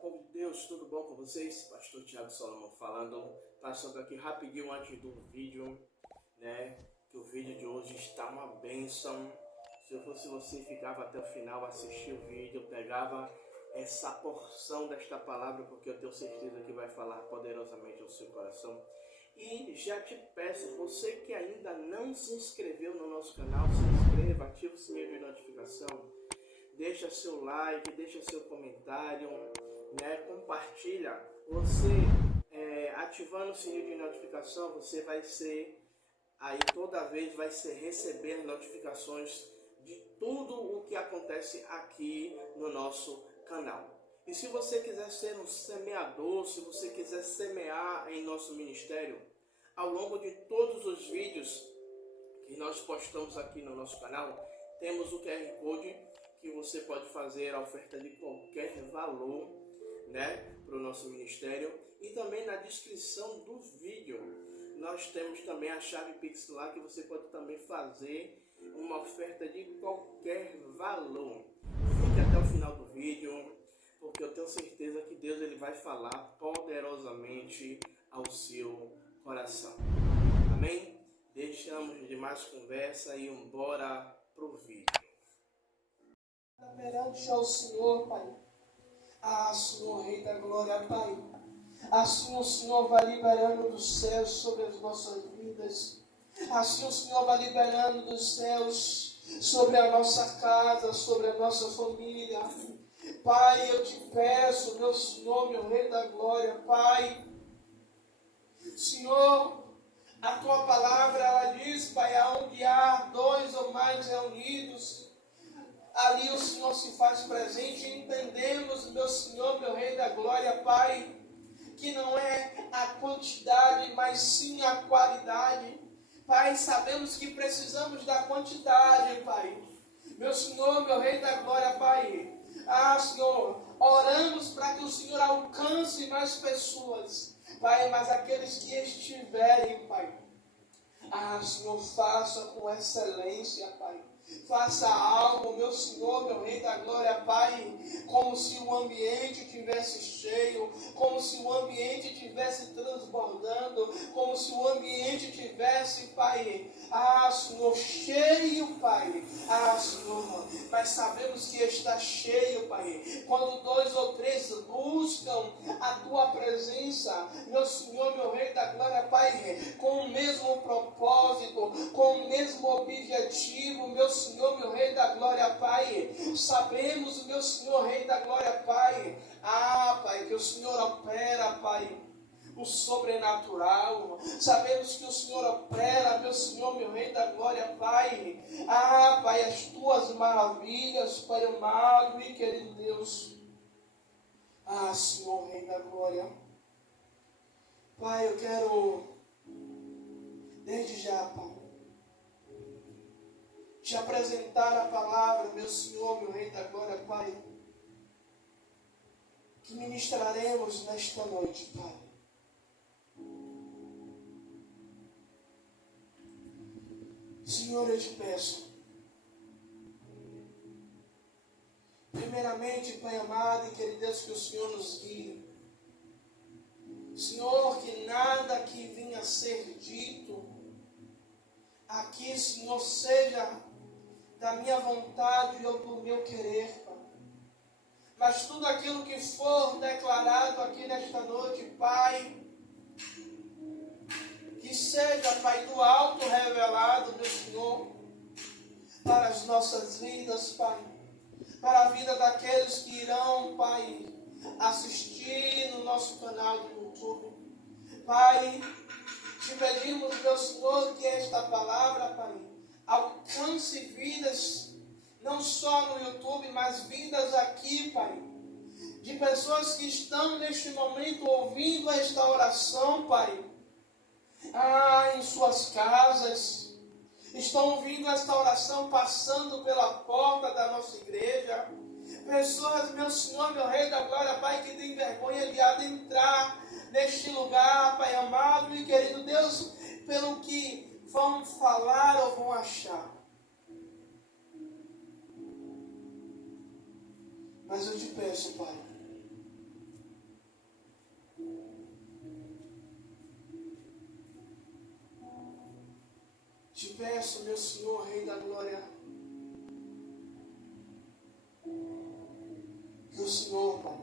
povo de Deus, tudo bom com vocês? Pastor Thiago Solomon falando, passando aqui rapidinho antes do vídeo, né? Que o vídeo de hoje está uma bênção. Se eu fosse você, ficava até o final, assistia o vídeo, pegava essa porção desta palavra, porque eu tenho certeza que vai falar poderosamente ao seu coração. E já te peço, você que ainda não se inscreveu no nosso canal, se inscreva, ativa o sininho de notificação. Deixa seu like, deixa seu comentário, né? Compartilha. Você ativando o sininho de notificação, você vai ser aí toda vez vai receber notificações de tudo o que acontece aqui no nosso canal. E se você quiser ser um semeador, se você quiser semear em nosso ministério, ao longo de todos os vídeos que nós postamos aqui no nosso canal, temos o QR Code que você pode fazer a oferta de qualquer valor, né, para o nosso ministério. E também na descrição do vídeo nós temos também a chave Pix lá, que você pode também fazer uma oferta de qualquer valor. Fique até o final do vídeo, porque eu tenho certeza que Deus ele vai falar poderosamente ao seu coração. Amém? Deixamos de mais conversa e embora pro vídeo. Perante ao Senhor, Pai. Senhor, Rei da Glória, Pai. Assim o Senhor vai liberando dos céus sobre as nossas vidas. Assim o Senhor vai liberando dos céus sobre a nossa casa, sobre a nossa família. Pai, eu te peço, meu Senhor, meu Rei da Glória, Pai. Senhor, a Tua palavra, ela diz, Pai, aonde há dois ou mais reunidos, ali o Senhor se faz presente. Entendemos, meu Senhor, meu Rei da Glória, Pai, que não é a quantidade, mas sim a qualidade. Pai, sabemos que precisamos da quantidade, Pai. Meu Senhor, meu Rei da Glória, Pai. Senhor, oramos para que o Senhor alcance mais pessoas, Pai, mas aqueles que estiverem, Pai. Senhor, faça com excelência, Pai. Faça algo, meu Senhor, meu Rei da Glória, Pai, como se o ambiente estivesse cheio, como se o ambiente estivesse transbordando, como se o ambiente estivesse, Pai, Senhor, cheio, Pai, Senhor, mas sabemos que está cheio, Pai, quando dois ou três buscam a Tua presença, meu Senhor, meu Rei da Glória, Pai, com o mesmo propósito, com o mesmo objetivo, meu Senhor, meu Rei da Glória, Pai. Sabemos, meu Senhor, Rei da Glória, Pai. Pai, que o Senhor opera, Pai, o sobrenatural. Sabemos que o Senhor opera, meu Senhor, meu Rei da Glória, Pai. Pai, as Tuas maravilhas, Pai amado e querido Deus. Senhor, Rei da Glória. Pai, eu quero, desde já, Pai, te apresentar a palavra, meu Senhor, meu Rei da Glória, Pai, que ministraremos nesta noite, Pai. Senhor, eu te peço, primeiramente, Pai amado e querido Deus, que o Senhor nos guie. Senhor, que nada que vinha a ser dito aqui, Senhor, seja da minha vontade ou do meu querer, Pai. Mas tudo aquilo que for declarado aqui nesta noite, Pai, que seja, Pai, do alto revelado, meu Senhor, para as nossas vidas, Pai, para a vida daqueles que irão, Pai, assistir no nosso canal do YouTube. Pai, te pedimos, meu Senhor, que esta palavra, Pai, alcance vidas, não só no YouTube, mas vidas aqui, Pai, de pessoas que estão neste momento ouvindo esta oração, Pai, em suas casas, estão ouvindo esta oração passando pela porta da nossa igreja. Pessoas, meu Senhor, meu Rei da Glória, Pai, que tem vergonha de adentrar neste lugar, Pai amado e querido Deus, pelo que vão falar ou vão achar. Mas eu te peço, Pai, Te peço, meu Senhor, Rei da Glória, que o Senhor, Pai,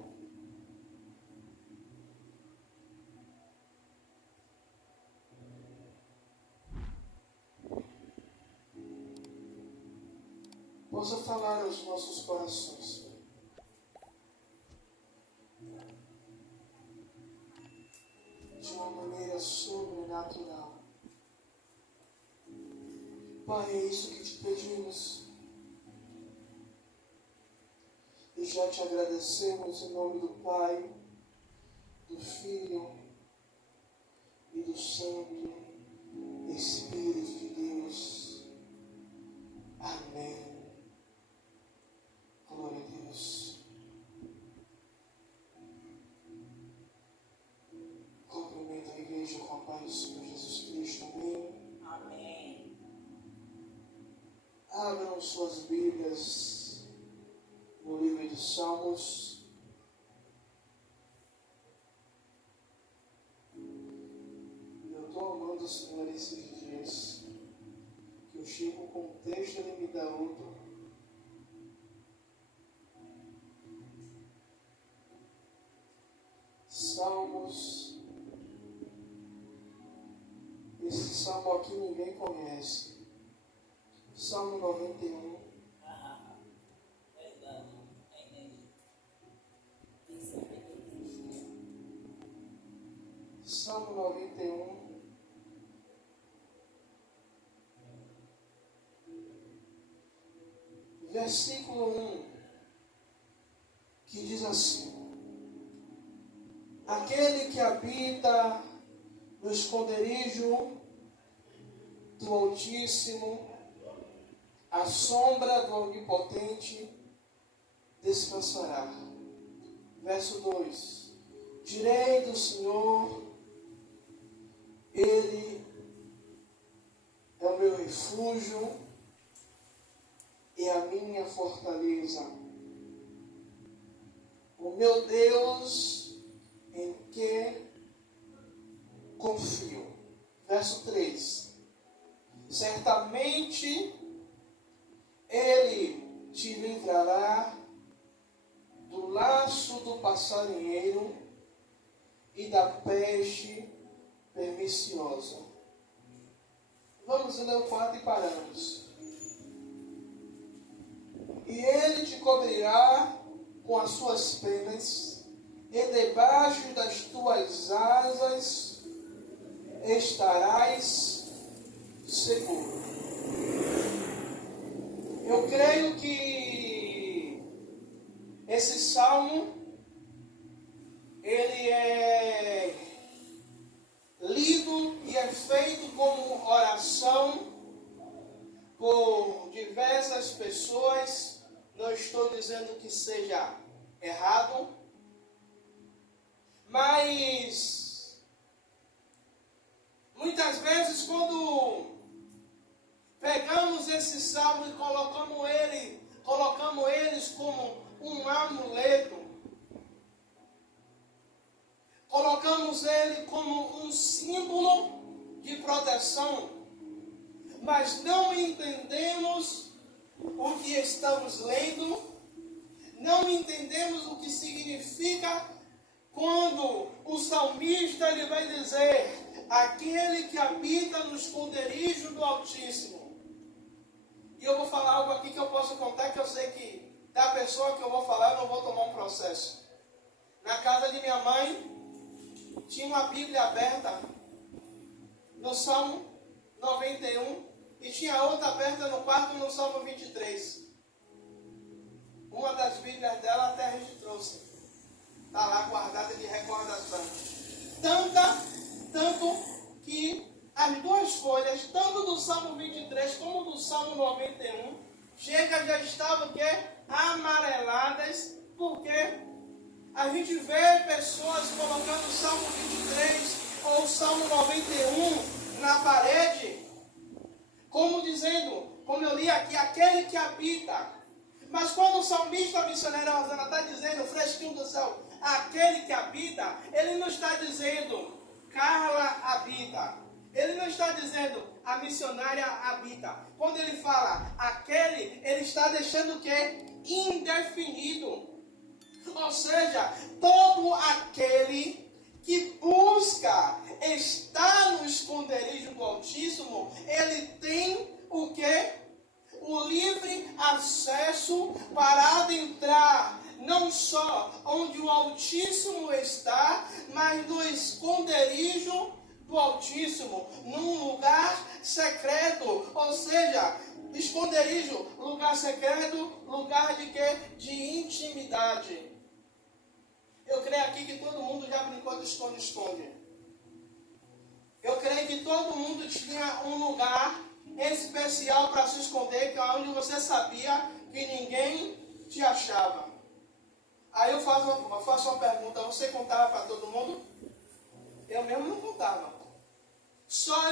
possa falar aos nossos corações, de uma maneira sobrenatural. Pai, é isso que te pedimos. E já te agradecemos em nome do Pai, do Filho e do Santo Espírito de Deus. Amém. Glória a Deus. Cumprimento a igreja com a paz do Senhor Jesus Cristo. Amém. Amém. Abram suas Bíblias no livro de Salmos. Eu estou amando o Senhor esses dias, que eu chego com um texto e Ele me dá outro. Salmos. Esse salmo aqui ninguém conhece. Salmo 91. Verdade. Entendi. Salmo 91. Versículo 1. Que diz assim: aquele que habita no esconderijo do Altíssimo, à sombra do Onipotente descansará. Verso 2: direi do Senhor, Ele é o meu refúgio e a minha fortaleza, o meu Deus em que confio. Verso 3: certamente Ele te livrará do laço do passarinheiro e da peste perniciosa. Vamos ler o 4 e paramos. E Ele te cobrirá com as suas penas, e debaixo das tuas asas estarás seguro. Eu creio que esse salmo, ele é lido e é feito como oração por diversas pessoas. Não estou dizendo que seja errado, mas muitas vezes quando pegamos esse salmo e colocamos eles como um amuleto, colocamos ele como um símbolo de proteção, mas não entendemos o que estamos lendo, não entendemos o que significa quando o salmista ele vai dizer: aquele que habita no esconderijo do Altíssimo. E eu vou falar algo aqui que eu posso contar, que eu sei que da pessoa que eu vou falar eu não vou tomar um processo. Na casa de minha mãe tinha uma Bíblia aberta no Salmo 91 e tinha outra aberta no quarto no Salmo 23. Uma das Bíblias dela até registrou-se. Está lá guardada de recordação. Tanto que as duas folhas, tanto do Salmo 23 como do Salmo 91, já estavam o quê? Amareladas, porque a gente vê pessoas colocando o Salmo 23 ou o Salmo 91 na parede, como dizendo, como eu li aqui, aquele que habita. Mas quando o salmista missionário Rosana está dizendo, fresquinho do céu, aquele que habita, ele não está dizendo Carla habita. Ele não está dizendo a missionária habita. Quando ele fala aquele, ele está deixando o quê? Indefinido. Ou seja, todo aquele que busca estar no esconderijo do Altíssimo, ele tem o quê? O livre acesso para adentrar não só onde o Altíssimo está, mas no esconderijo do Altíssimo, num lugar secreto. Ou seja, esconderijo, lugar secreto, lugar de quê? De intimidade. Eu creio aqui que todo mundo já brincou de esconde-esconde. Eu creio que todo mundo tinha um lugar especial para se esconder, que é onde você sabia que ninguém te achava. Aí eu faço uma pergunta, você contava para todo mundo? Eu mesmo não contava.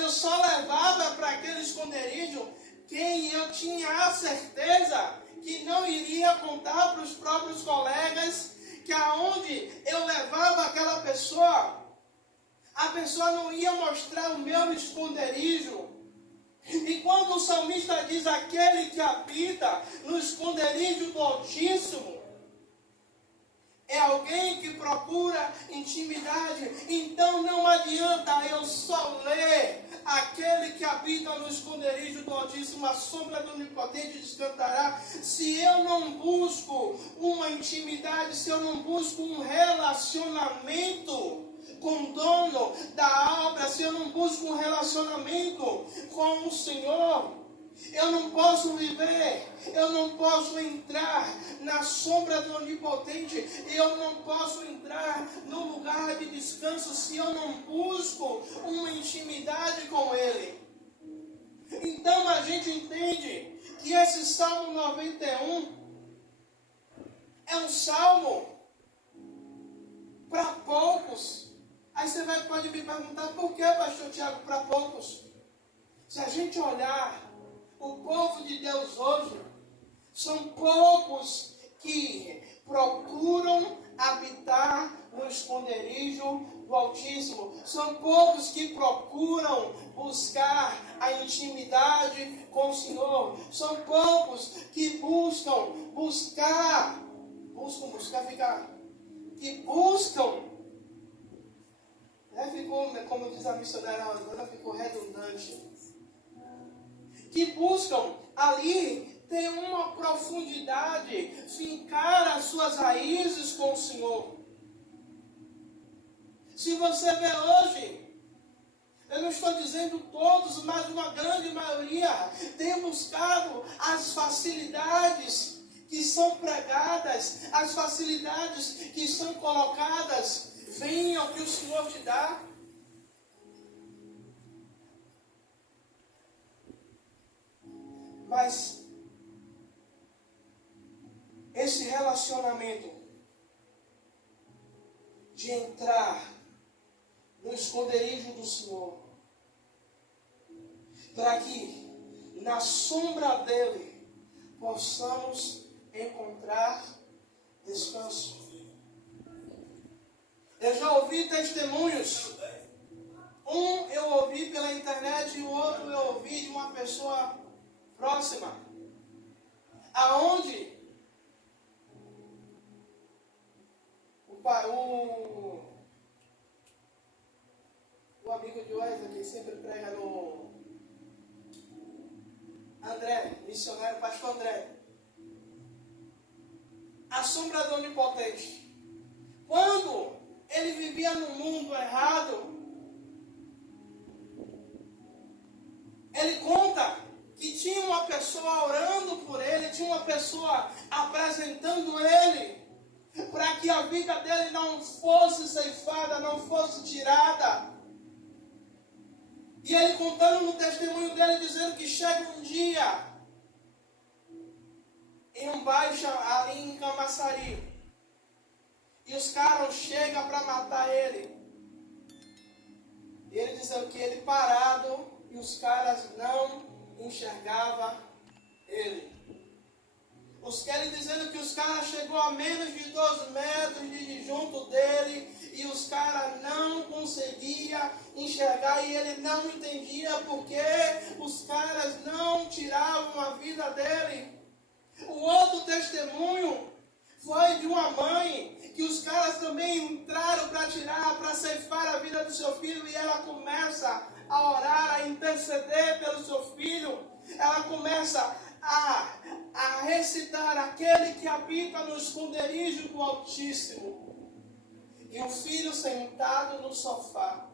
Eu só levava para aquele esconderijo quem eu tinha a certeza que não iria contar para os próprios colegas, que aonde eu levava aquela pessoa, a pessoa não ia mostrar o meu esconderijo. E quando o salmista diz aquele que habita no esconderijo do Altíssimo, é alguém que procura intimidade. Então não adianta eu só ler aquele que habita no esconderijo do Altíssimo, a sombra do Onipotente descantará, se eu não busco uma intimidade, se eu não busco um relacionamento com o dono da obra, se eu não busco um relacionamento com o Senhor, eu não posso viver, eu não posso entrar na sombra do Onipotente, eu não posso entrar no lugar de descanso se eu não busco uma intimidade com Ele. Então a gente entende que esse Salmo 91 é um salmo para poucos. Aí você pode me perguntar, por que, pastor Tiago, para poucos? Se a gente olhar o povo de Deus hoje, são poucos que procuram habitar no esconderijo do Altíssimo. São poucos que procuram buscar a intimidade com o Senhor. São poucos que buscam como diz a missionária Rosana, ficou redundante. Que buscam ali ter uma profundidade, fincar as suas raízes com o Senhor. Se você vê hoje, eu não estou dizendo todos, mas uma grande maioria tem buscado as facilidades que são pregadas, as facilidades que são colocadas. Venha o que o Senhor te dá. Mas esse relacionamento de entrar no esconderijo do Senhor, para que na sombra dele possamos encontrar descanso. Eu já ouvi testemunhos. Um eu ouvi pela internet e o outro eu ouvi de uma pessoa próxima, aonde o amigo de Wesley, que sempre prega no André, missionário, pastor André, a sombra do Onipotente. Quando ele vivia no mundo errado, ele conta que tinha uma pessoa orando por ele, tinha uma pessoa apresentando ele, para que a vida dele não fosse ceifada, não fosse tirada. E ele contando no testemunho dele, dizendo que chega um dia, em um baixo ali em Camaçari, e os caras chegam para matar ele. E ele dizendo que ele parado, e os caras não enxergavam ele. Ele dizendo que os caras chegou a menos de 2 metros de junto dele, e os caras não conseguiam enxergar e ele não entendia porque os caras não tiravam a vida dele. O outro testemunho foi de uma mãe que os caras também entraram para tirar, para ceifar a vida do seu filho, e ela começa a orar, a interceder pelo seu filho. Ela começa a recitar aquele que habita no esconderijo do Altíssimo. E o filho sentado no sofá.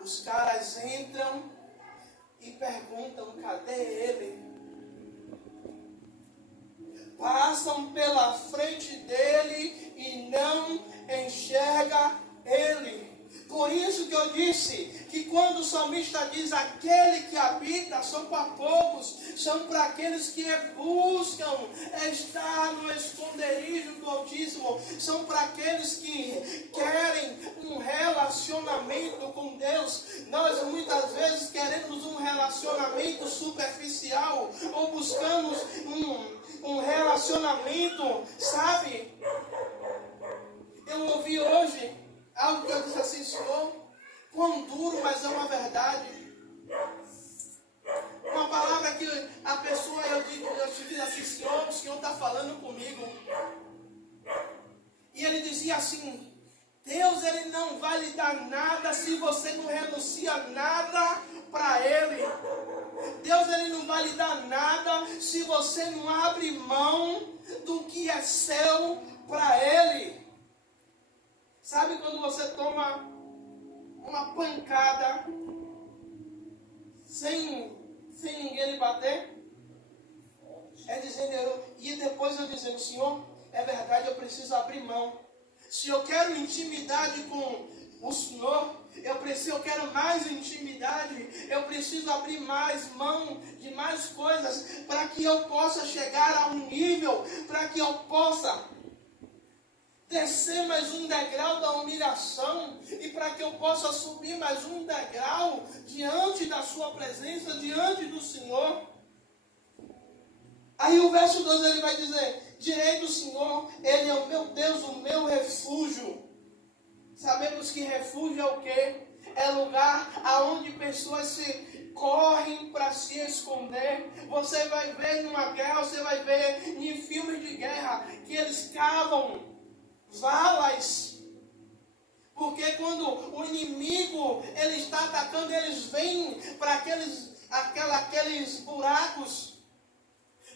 Os caras entram e perguntam: cadê ele? Passam pela frente dele e não enxerga ele. Por isso que eu disse que quando o salmista diz aquele que habita, são para poucos, são para aqueles que buscam estar no esconderijo do Altíssimo, são para aqueles que querem um relacionamento com Deus. Nós muitas vezes queremos um relacionamento superficial, ou buscamos um relacionamento, sabe? Eu ouvi hoje algo que eu disse assim: Senhor, quão duro, mas é uma verdade. Uma palavra que a pessoa, eu te digo assim: Senhor, o Senhor está falando comigo. E ele dizia assim: Deus, ele não vai lhe dar nada se você não renuncia nada para ele. Deus, ele não vai lhe dar nada se você não abre mão do que é seu para ele. Sabe quando você toma uma pancada sem ninguém lhe bater? É dizendo, e depois eu dizendo: Senhor, é verdade, eu preciso abrir mão. Se eu quero intimidade com o Senhor, eu quero mais intimidade, eu preciso abrir mais mão de mais coisas, para que eu possa chegar a um nível, para que eu possa descer mais um degrau da humilhação, e para que eu possa subir mais um degrau diante da sua presença, diante do Senhor. Aí o verso 12 ele vai dizer: direi do Senhor, ele é o meu Deus, o meu refúgio. Sabemos que refúgio é o quê? É lugar aonde pessoas se correm para se esconder. Você vai ver numa guerra, você vai ver em filmes de guerra que eles cavam valas, porque quando o inimigo ele está atacando, eles vêm para aqueles buracos.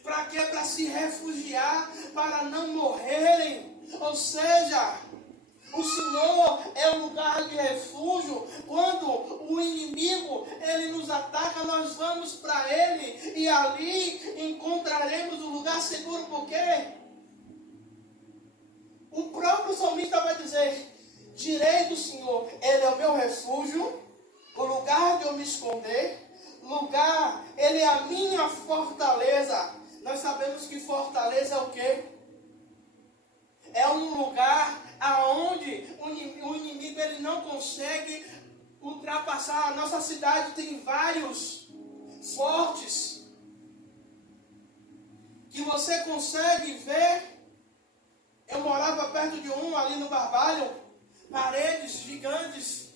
Para quê? Para se refugiar, para não morrerem. Ou seja, o Senhor é um lugar de refúgio. Quando o inimigo ele nos ataca, nós vamos para ele e ali encontraremos um lugar seguro. Por quê? O próprio salmista vai dizer: direi do Senhor, ele é o meu refúgio, o lugar de eu me esconder, ele é a minha fortaleza. Nós sabemos que fortaleza é o quê? É um lugar aonde o inimigo ele não consegue ultrapassar. A nossa cidade tem vários fortes que você consegue ver. Eu morava perto de um ali no Barbalho, paredes gigantes,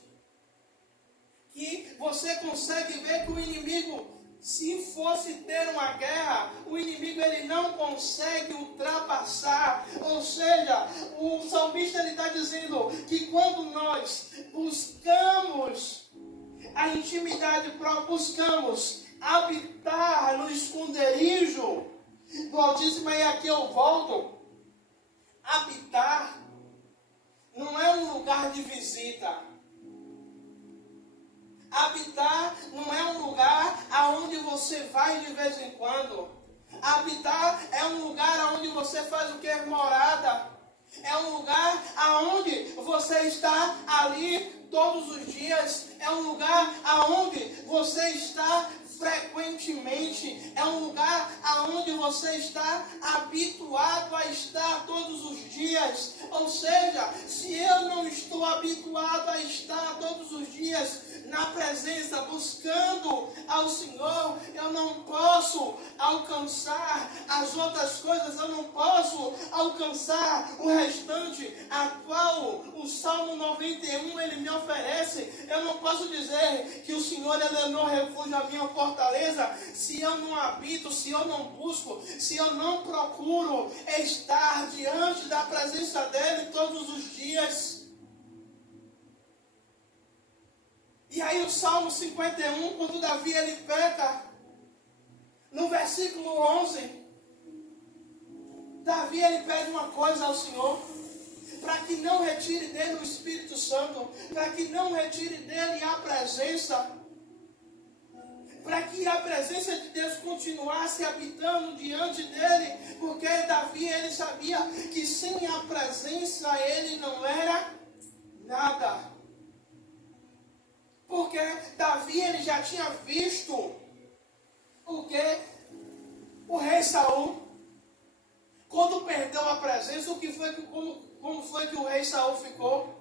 que você consegue ver que o inimigo, se fosse ter uma guerra, o inimigo ele não consegue ultrapassar. Ou seja, o salmista ele está dizendo que quando nós buscamos a intimidade, buscamos habitar no esconderijo do Altíssimo, e aqui eu volto. Habitar não é um lugar de visita. Habitar não é um lugar aonde você vai de vez em quando. Habitar é um lugar aonde você faz o que? Morada. É um lugar aonde você está ali todos os dias, é um lugar aonde você está frequentemente, é um lugar aonde você está habituado a estar todos os dias. Ou seja, se eu não estou habituado a estar todos os dias na presença, buscando ao Senhor, eu não posso alcançar as outras coisas, eu não posso alcançar o restante, a qual o Salmo 91 ele me oferece. Eu não posso dizer que o Senhor ele é meu refúgio, a minha fortaleza, se eu não habito, se eu não busco, se eu não procuro estar diante da presença dele todos os dias. E aí o Salmo 51, quando Davi ele peca, no versículo 11, Davi ele pede uma coisa ao Senhor, para que não retire dele o Espírito Santo, para que não retire dele a presença, para que a presença de Deus continuasse habitando diante dele, porque Davi ele sabia que sem a presença ele não era nada. Porque Davi ele já tinha visto o que? O rei Saul, quando perdeu a presença, como foi que o rei Saul ficou?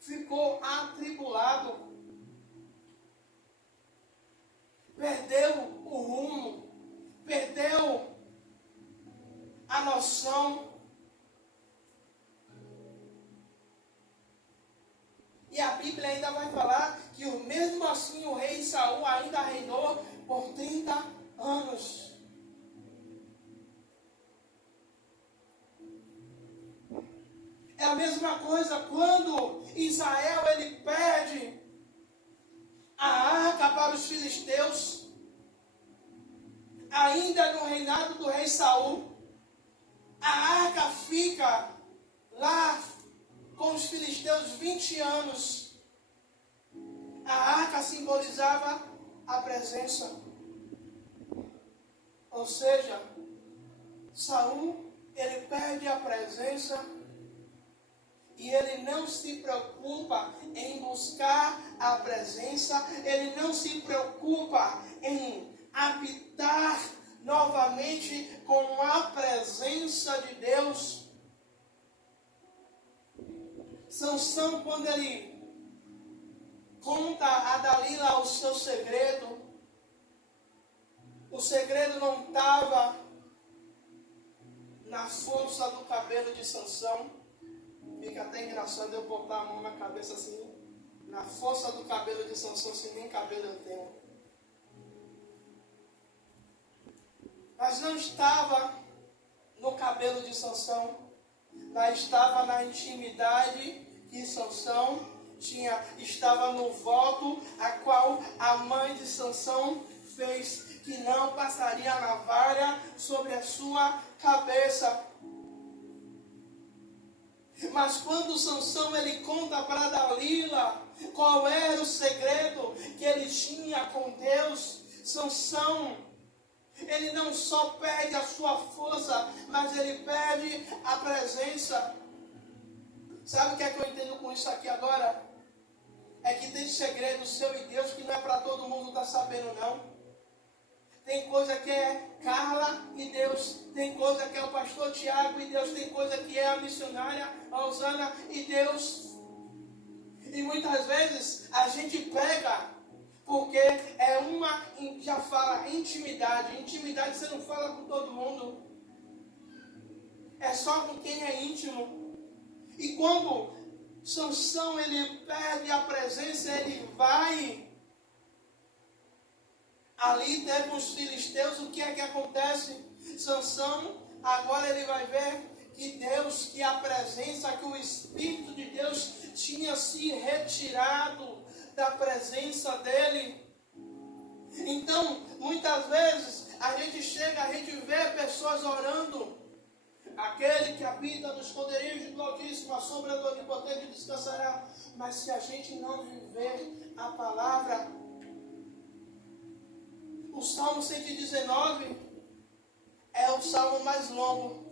Ficou atribulado. Perdeu o rumo, perdeu a noção. E a Bíblia ainda vai falar que mesmo assim o rei Saul ainda reinou por 30 anos. É a mesma coisa quando Israel ele perde a arca para os filisteus, ainda no reinado do rei Saul. A arca fica lá com os filisteus 20 anos. A arca simbolizava a presença. Ou seja, Saul, ele perde a presença e ele não se preocupa em buscar a presença, ele não se preocupa em habitar novamente com a presença de Deus. Sansão, quando ele conta a Dalila o seu segredo, o segredo não estava na força do cabelo de Sansão. Fica até engraçado eu botar a mão na cabeça assim, na força do cabelo de Sansão, se nem cabelo eu tenho. Mas não estava no cabelo de Sansão, mas estava na intimidade que Sansão tinha, estava no voto a qual a mãe de Sansão fez, que não passaria a navalha sobre a sua cabeça. Mas quando Sansão ele conta para Dalila qual era o segredo que ele tinha com Deus, Sansão, ele não só perde a sua força, mas ele perde a presença. Sabe o que é que eu entendo com isso aqui agora? É que tem segredo seu e Deus que não é para todo mundo estar sabendo, não. Tem coisa que é Carla e Deus, tem coisa que é o pastor Tiago e Deus, tem coisa que é a missionária Osana e Deus. E muitas vezes a gente pega, porque é uma, já fala intimidade. Intimidade você não fala com todo mundo, é só com quem é íntimo. E quando Sansão ele perde a presença, ele vai ali ter com os filisteus, o que é que acontece? Sansão, agora ele vai ver que Deus, que a presença, que o Espírito de Deus tinha se retirado da presença dele. Então, muitas vezes, a gente chega, a gente vê pessoas orando, aquele que habita nos esconderijos do Altíssimo, a sombra do Onipotente descansará. Mas se a gente não viver a palavra, o Salmo 119 é o salmo mais longo,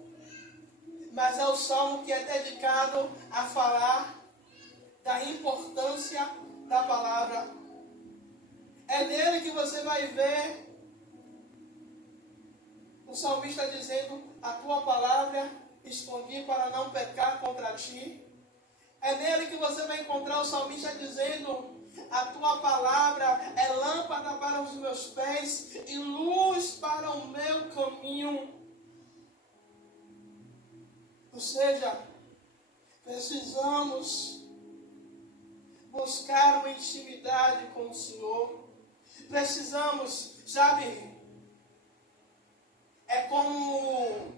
mas é o salmo que é dedicado a falar da a importância da palavra. É nele que você vai ver o salmista dizendo: a tua palavra escondi para não pecar contra ti. É nele que você vai encontrar o salmista dizendo: a tua palavra é lâmpada para os meus pés e luz para o meu caminho. Ou seja, precisamos buscar uma intimidade com o Senhor. Precisamos, sabe, é como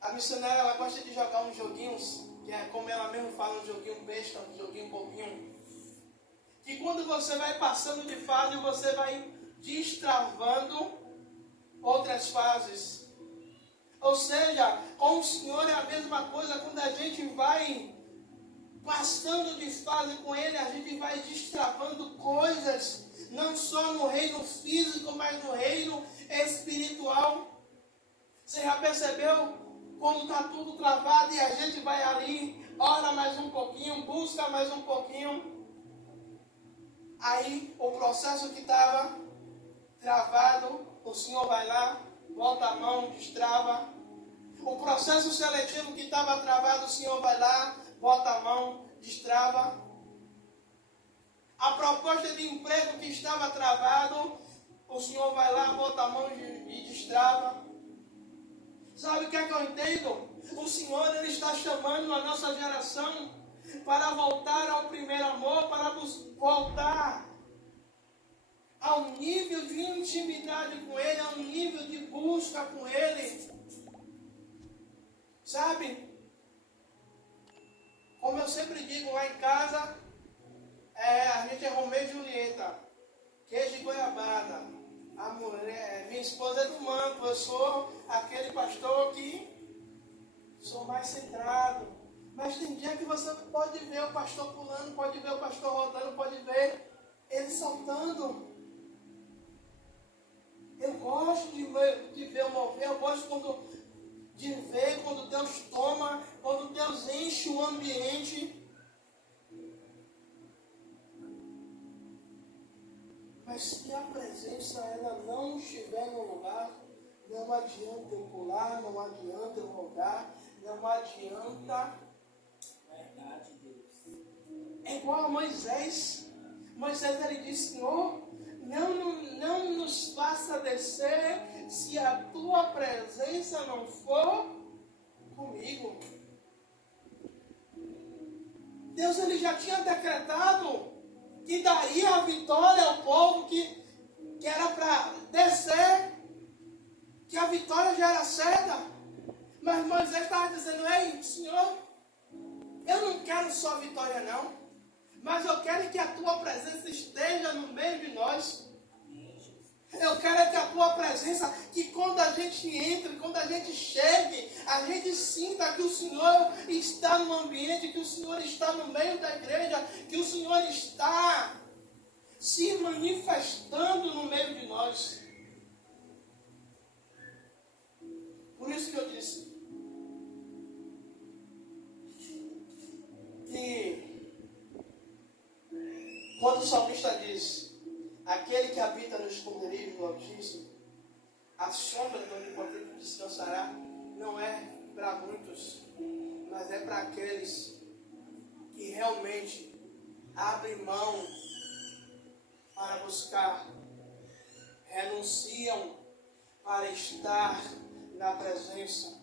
a missionária, ela gosta de jogar uns joguinhos, que é como ela mesmo fala, um joguinho besta, um joguinho bobinho. Que quando você vai passando de fase, você vai destravando outras fases. Ou seja, com o Senhor é a mesma coisa. Quando a gente vai passando de fase com Ele, a gente vai destravando coisas, não só no reino físico, mas no reino espiritual. Você já percebeu quando está tudo travado e a gente vai ali, ora mais um pouquinho, busca mais um pouquinho? Aí o processo que estava travado, o Senhor vai lá, bota a mão, destrava. O processo seletivo que estava travado, o Senhor vai lá, bota a mão, destrava. A proposta de emprego que estava travado, o Senhor vai lá, bota a mão e destrava. Sabe o que é que eu entendo? O Senhor, Ele está chamando a nossa geração para voltar ao primeiro amor, para voltar ao nível de intimidade com Ele, ao nível de busca com Ele. Sabe? Como eu sempre digo lá em casa, a gente é Romeu e Julieta, queijo e goiabada. A mulher, minha esposa é do manto, eu sou aquele pastor que sou mais centrado. Mas tem dia que você pode ver o pastor pulando, pode ver o pastor rodando, pode ver ele saltando. Eu gosto de ver o mover, eu gosto de ver quando Deus toma, quando Deus enche o ambiente. Mas se a presença ela não estiver no lugar, não adianta eu pular, não adianta eu rogar, não adianta. Verdade, Deus. É igual a Moisés. Moisés ele disse: Senhor, não nos faça descer se a tua presença não for comigo. Deus ele já tinha decretado que daria a vitória ao povo, que era para descer, que a vitória já era certa. Mas Moisés estava dizendo: ei, Senhor, eu não quero só a vitória não, mas eu quero que a tua presença esteja no meio de nós. Eu quero que a tua presença, que quando a gente entre, quando a gente chegue, a gente sinta que o Senhor está no ambiente, que o Senhor está no meio da igreja, que o Senhor está se manifestando no meio de nós. Por isso que eu disse que quando o salmista diz: aquele que habita no esconderijo do Altíssimo, a sombra do Onipotente descansará, não é para muitos, mas é para aqueles que realmente abrem mão para buscar, renunciam para estar na presença,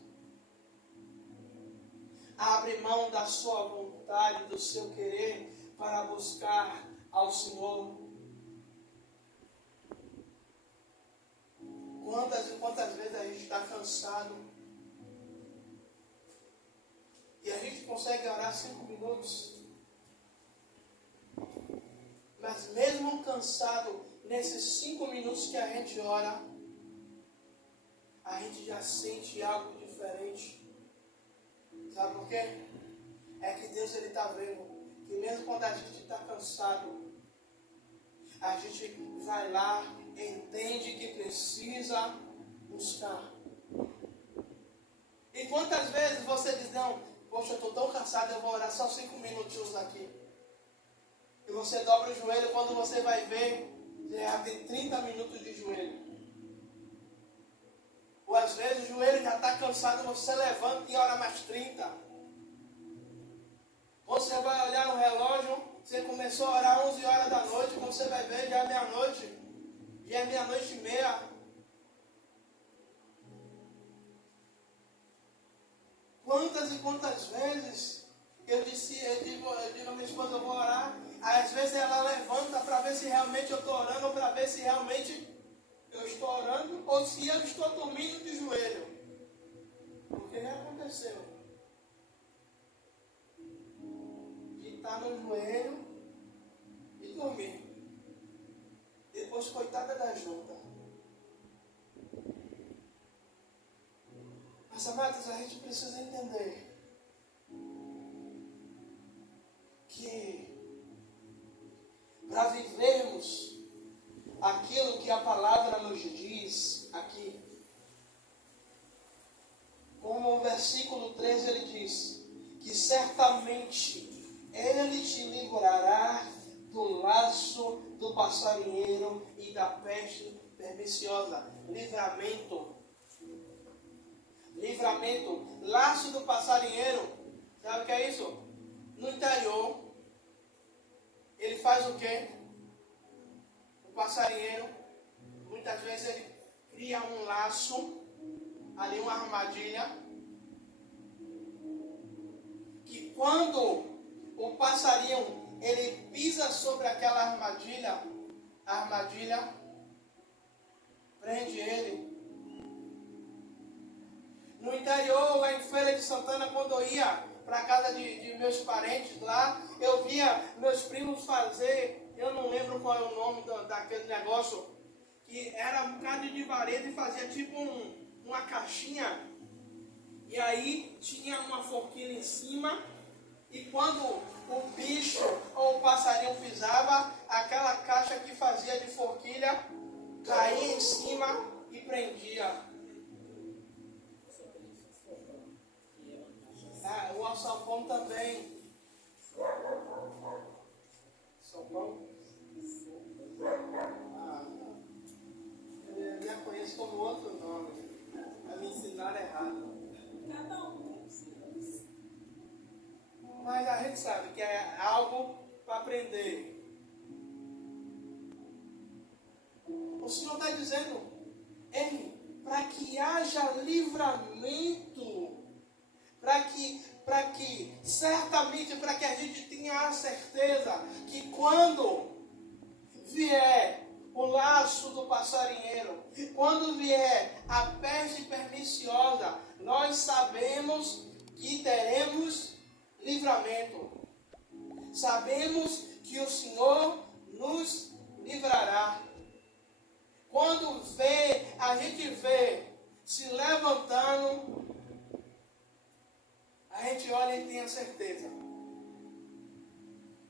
abrem mão da sua vontade, do seu querer, para buscar ao Senhor. Quantas e quantas vezes a gente está cansado e a gente consegue orar 5 minutos, mas mesmo cansado, nesses 5 minutos que a gente ora, a gente já sente algo diferente. Sabe por quê? É que Deus ele está vendo que mesmo quando a gente está cansado, a gente vai lá, entende que precisa buscar. E quantas vezes você diz: não, Poxa, eu estou tão cansado, eu vou orar só 5 minutinhos aqui. E você dobra o joelho, quando você vai ver, já tem 30 minutos de joelho. Ou às vezes o joelho já está cansado, você levanta e ora mais 30. Você vai olhar no relógio, você começou a orar 11 horas da noite, quando você vai ver, já é meia-noite. Já é meia-noite e meia. Quantas e quantas vezes eu digo a minha esposa, eu vou orar. Aí, às vezes ela levanta para ver se realmente eu estou orando, ou para ver se realmente eu estou orando, ou se eu estou dormindo de joelho. Porque já aconteceu. De estar no joelho e dormir. Depois, coitada da junta. Mas, amados, a gente precisa entender que para vivermos aquilo que a palavra nos diz aqui, como o versículo 13 ele diz, que certamente ele te livrará do laço do passarinheiro e da peste perniciosa. Livramento, laço do passarinheiro. Sabe o que é isso? No interior, ele faz o quê? O passarinheiro, muitas vezes ele cria um laço, ali uma armadilha, que quando o passarinho ele pisa sobre aquela armadilha, a armadilha prende ele. No interior, lá em Feira de Santana, quando eu ia para a casa de meus parentes lá, eu via meus primos fazer, eu não lembro qual é o nome daquele negócio, que era um bocado de vareta e fazia tipo uma caixinha, e aí tinha uma forquilha em cima, e quando o bicho ou o passarinho pisava, aquela caixa que fazia de forquilha caía em cima e prendia. O alçapão também. Alçapão? Eu já conheço como outro nome. A me ensinaram errado. Cada um tem os seus. Mas a gente sabe que é algo para aprender. O Senhor está dizendo, para que haja livramento, para que certamente, para que a gente tenha a certeza que quando vier o laço do passarinheiro, quando vier a peste perniciosa, nós sabemos que teremos livramento. Sabemos que o Senhor nos livrará. Quando a gente vê se levantando, a gente olha e tem a certeza.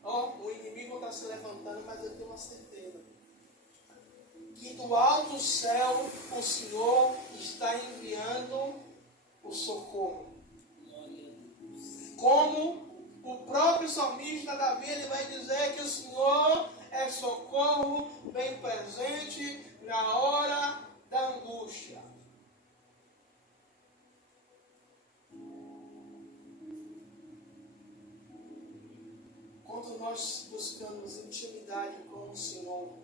O inimigo está se levantando, mas eu tenho uma certeza. Que do alto céu o Senhor está enviando o socorro. Como o próprio salmista Davi, ele vai dizer que o Senhor é socorro bem presente na hora da angústia. Quando nós buscamos intimidade com o Senhor,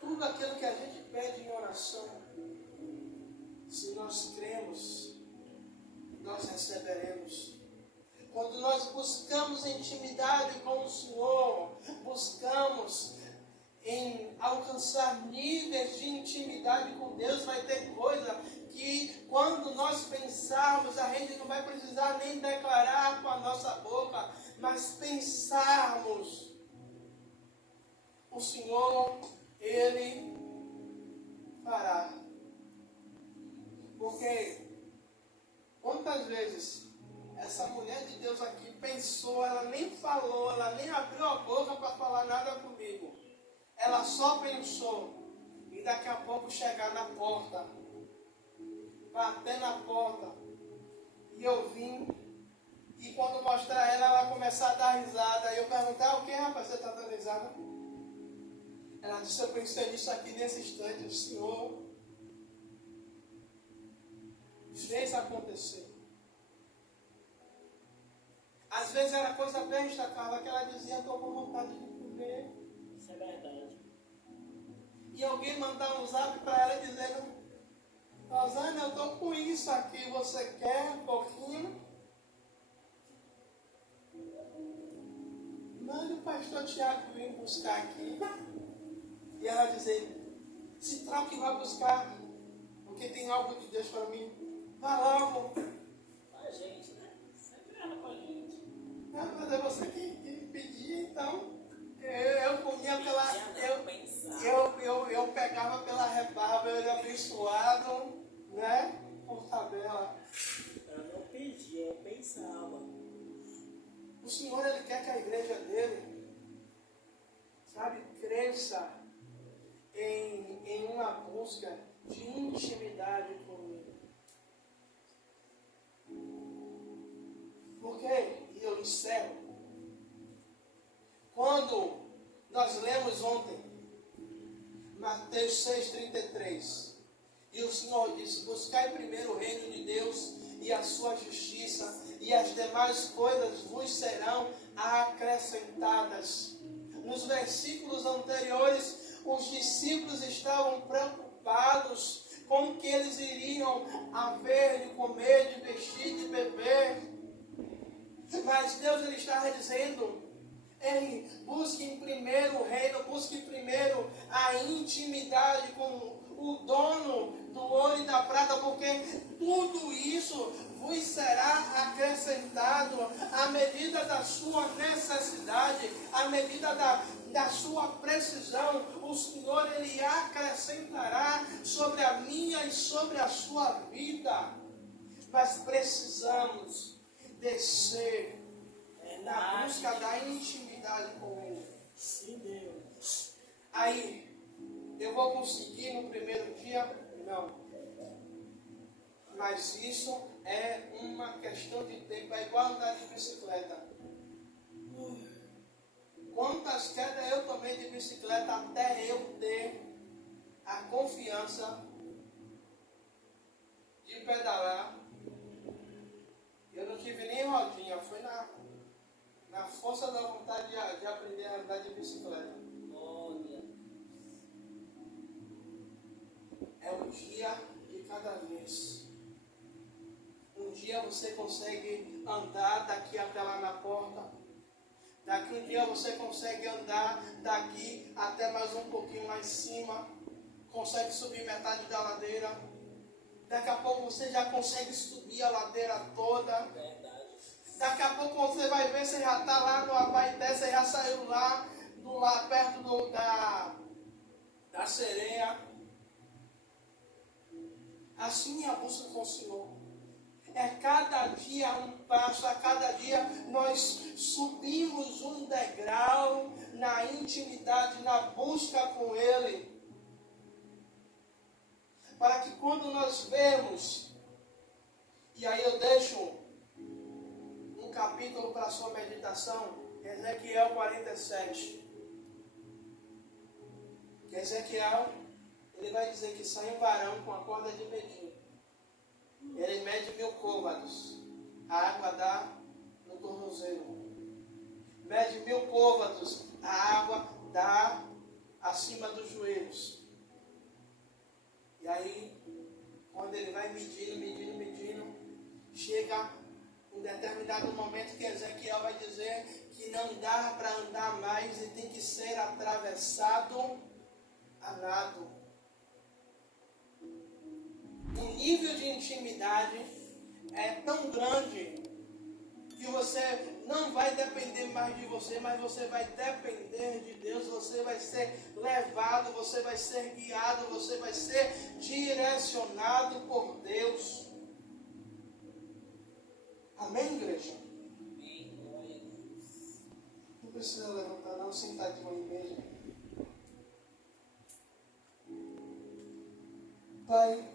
tudo aquilo que a gente pede em oração, se nós cremos, nós receberemos. Quando nós buscamos intimidade com o Senhor, buscamos em alcançar níveis de intimidade com Deus, vai ter coisa que quando nós pensarmos, a gente não vai precisar nem declarar com a nossa boca, mas pensarmos, o Senhor, Ele fará. Porque quantas vezes essa mulher de Deus aqui pensou, ela nem falou, ela nem abriu a boca para falar nada comigo. Ela só pensou, e daqui a pouco chegar na porta, bater na porta, E eu vim, e quando mostrar ela, ela começar a dar risada. Aí eu perguntar, o que, rapaz, você está dando risada? Ela disse, eu pensei nisso aqui nesse instante. O Senhor fez acontecer. Às vezes era coisa besta, Carla, que ela dizia, estou com vontade de comer. Isso é verdade. E alguém mandar um zap para ela dizendo, Rosana, eu estou com isso aqui, você quer um pouquinho? Mande o pastor Tiago vir buscar aqui. E ela dizer, se troque e vá buscar, porque tem algo de Deus para mim. Vá logo. A gente, né? Sempre ela com a gente. Não, mas é você que pedia, então. Eu comia pela. Eu pegava pela rebarba, eu era abençoado, né? Por tabela. Eu não pedia, eu pensava. O Senhor, Ele quer que a igreja dele, sabe, cresça em uma busca de intimidade com Ele. Por quê? E eu encerro. Quando nós lemos ontem, Mateus 6,33, e o Senhor disse, buscai primeiro o reino de Deus e a sua justiça, e as demais coisas vos serão acrescentadas. Nos versículos anteriores, os discípulos estavam preocupados com o que eles iriam haver de comer, de vestir, de beber. Mas Deus, Ele estava dizendo, ei, busque primeiro o reino, busque primeiro a intimidade com o dono do ouro e da prata, porque tudo isso vos será acrescentado à medida da sua necessidade, à medida da sua precisão. O Senhor, Ele acrescentará sobre a minha e sobre a sua vida. Mas precisamos descer na busca da intimidade com Ele. Sim, Deus. Aí, eu vou conseguir no primeiro dia? Não. Mas isso é uma questão de tempo. É igual andar de bicicleta. Quantas quedas eu tomei de bicicleta até eu ter a confiança de pedalar? Eu não tive nem rodinha, foi na força da vontade de aprender a andar de bicicleta. Olha. É um dia de cada vez. Um dia você consegue andar daqui até lá na porta. Daqui um dia você consegue andar daqui até mais um pouquinho lá em cima. Consegue subir metade da ladeira. Daqui a pouco você já consegue subir a ladeira toda. Verdade. Daqui a pouco você vai ver, você já está lá no Abaeté, você já saiu lá perto da sereia. Assim é a busca com o Senhor. É cada dia um passo, a cada dia nós subimos um degrau na intimidade, na busca com Ele. Para que quando nós vemos, e aí eu deixo um capítulo para a sua meditação, Ezequiel 47. Ezequiel, ele vai dizer que sai um varão com a corda de medir. Ele mede 1000 côvados. A água dá no tornozelo. Mede 1000 côvados. A água dá acima dos joelhos. E aí, quando ele vai medindo, chega um determinado momento que Ezequiel vai dizer que não dá para andar mais e tem que ser atravessado a nado. O nível de intimidade é tão grande que você não vai depender mais de você, mas você vai depender de Deus. Você vai ser levado, você vai ser guiado, você vai ser direcionado por Deus. Amém, igreja? Amém. Glória a Deus. Não precisa levantar não, sentadinho aí mesmo. Pai,